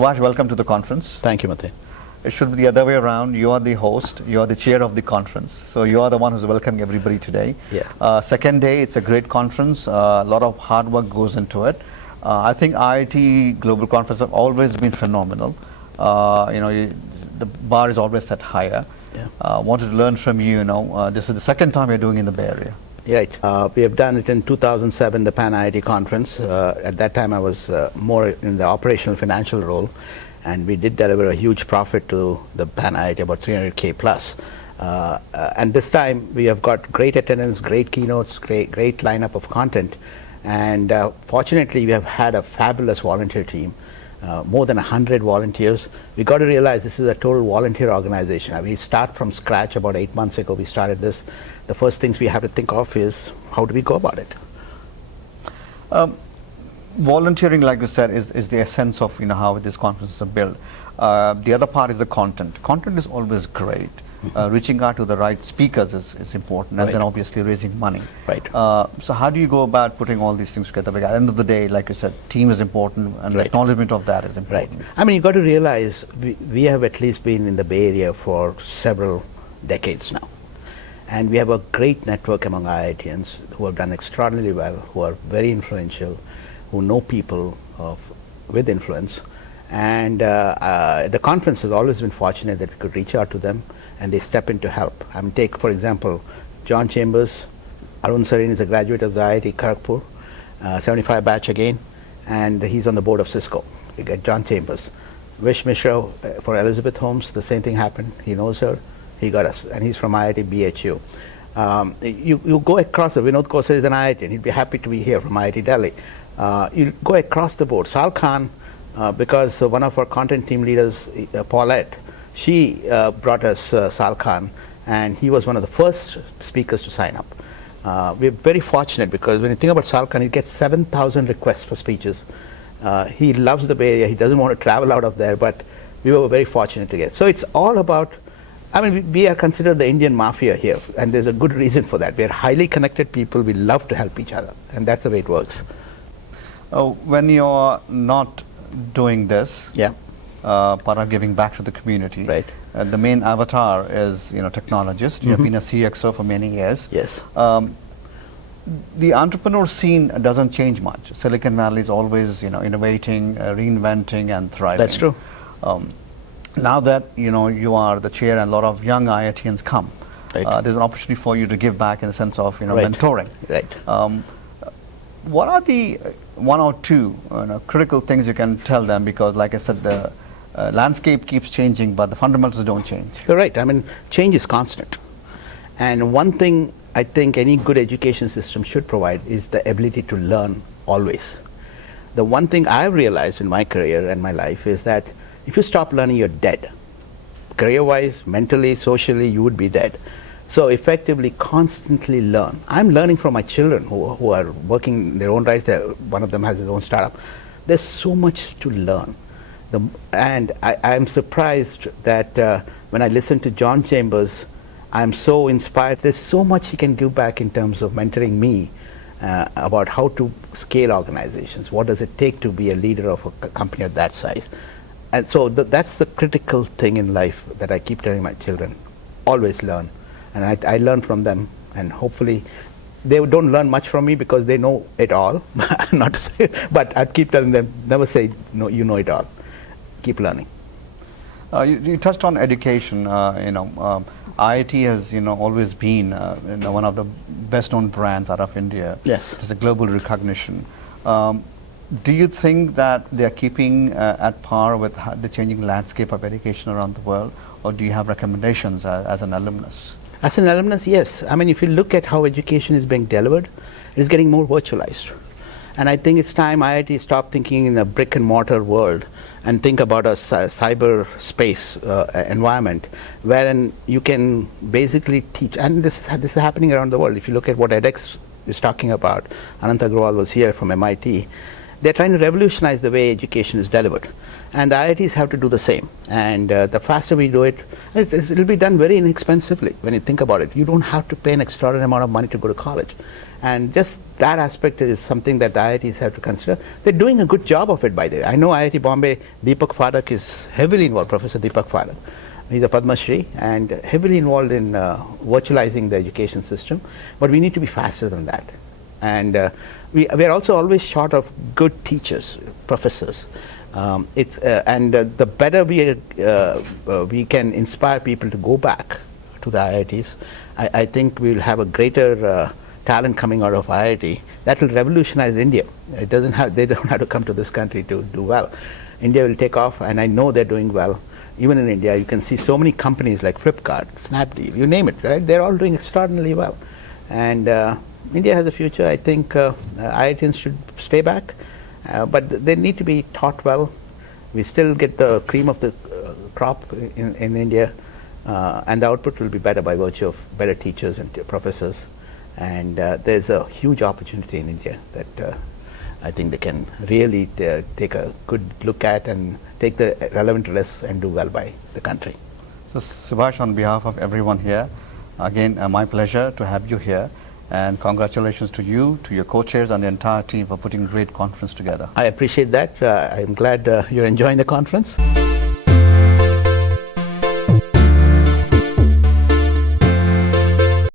Subhash, welcome to the conference. Thank you, Mateen. It should be the other way around. You are the host, you are the chair of the conference. So you are the one who's welcoming everybody today. Yeah. Second day, it's a great conference. A lot of hard work goes into it. I think IIT Global Conference have always been phenomenal. The bar is always set higher. Yeah. Wanted to learn from you, this is the second time you're doing in the Bay Area. Right. We have done it in 2007, the Pan IIT conference. At that time, I was more in the operational financial role, and we did deliver a huge profit to the Pan IIT, about 300K plus. And this time, we have got great attendance, great keynotes, great lineup of content. And fortunately, we have had a fabulous volunteer team. More than 100 volunteers. We got to realize this is a total volunteer organization. We start from scratch. About 8 months ago, we started this. The first things we have to think of is how do we go about it? Volunteering, like you said, is the essence of how these conferences are built. The other part is the content. Content is always great. Reaching out to the right speakers is important, and then obviously raising money. Right. So how do you go about putting all these things together? Because at the end of the day, like you said, team is important, and the acknowledgement of that is important. Right. I mean, you've got to realize we have at least been in the Bay Area for several decades now. And we have a great network among IITians who have done extraordinarily well, who are very influential, who know people with influence. And the conference has always been fortunate that we could reach out to them and they step in to help. I mean, take, for example, John Chambers. Arun Sarin is a graduate of the IIT Kharagpur, 75 batch again, and he's on the board of Cisco. You get John Chambers. Vish Mishra for Elizabeth Holmes, the same thing happened. He knows her. He got us, and he's from IIT BHU. You go across, Vinod Kosar is an IIT, and he'd be happy to be here from IIT Delhi. You go across the board. Sal Khan, because one of our content team leaders, Paulette, she brought us Sal Khan, and he was one of the first speakers to sign up. We're very fortunate because when you think about Sal Khan, he gets 7,000 requests for speeches. He loves the Bay Area. He doesn't want to travel out of there, but we were very fortunate to get. So it's all about, I mean, we are considered the Indian mafia here, and there's a good reason for that. We are highly connected people. We love to help each other, and that's the way it works. When you're not doing this, part of giving back to the community, right? The main avatar is, technologist. You have been a CXO for many years. Yes. The entrepreneur scene doesn't change much. Silicon Valley is always, innovating, reinventing, and thriving. That's true. Now that you are the chair and a lot of young IITians come, there's an opportunity for you to give back in the sense of mentoring. Right. What are the one or two critical things you can tell them? Because like I said, the landscape keeps changing, but the fundamentals don't change. You're right. I mean, change is constant. And one thing I think any good education system should provide is the ability to learn always. The one thing I've realized in my career and my life is that if you stop learning, you're dead. Career-wise, mentally, socially, you would be dead. So effectively, constantly learn. I'm learning from my children who are working in their own rights. One of them has his own startup. There's so much to learn. And I'm surprised that when I listen to John Chambers, I'm so inspired. There's so much he can give back in terms of mentoring me about how to scale organizations. What does it take to be a leader of a company of that size? And so that's the critical thing in life that I keep telling my children. Always learn. And I learn from them, and hopefully they don't learn much from me because they know it all. Not to say, but I'd keep telling them, never say, no, you know it all. Keep learning. You touched on education. IIT has always been one of the best known brands out of India. Yes. It's a global recognition. Do you think that they are keeping at par with the changing landscape of education around the world, or do you have recommendations as an alumnus? As an alumnus, yes. I mean, if you look at how education is being delivered, it is getting more virtualized. And I think it's time IIT stop thinking in a brick and mortar world and think about a cyber space environment wherein you can basically teach. And this is happening around the world. If you look at what edX is talking about, Anant Agrawal was here from MIT, they're trying to revolutionize the way education is delivered. And the IITs have to do the same. And the faster we do it, it'll be done very inexpensively when you think about it. You don't have to pay an extraordinary amount of money to go to college. And just that aspect is something that the IITs have to consider. They're doing a good job of it, by the way. I know IIT Bombay, Deepak Phadak is heavily involved, Professor Deepak Phadak. He's a Padma Shri and heavily involved in virtualizing the education system. But we need to be faster than that. And we are also always short of good teachers, professors. The better we can inspire people to go back to the IITs, I think we'll have a greater talent coming out of IIT that will revolutionize India. They don't have to come to this country to do well. India will take off, and I know they're doing well. Even in India, you can see so many companies like Flipkart, Snapdeal, you name it, right? They're all doing extraordinarily well. And India has a future. I think IITs should stay back, but they need to be taught well. We still get the cream of the crop in India, and the output will be better by virtue of better teachers and professors. And there's a huge opportunity in India that I think they can really take a good look at and take the relevant risks and do well by the country. So Subhash, on behalf of everyone here, again, my pleasure to have you here, and congratulations to you, to your co-chairs and the entire team for putting a great conference together. I appreciate that. I'm glad you're enjoying the conference.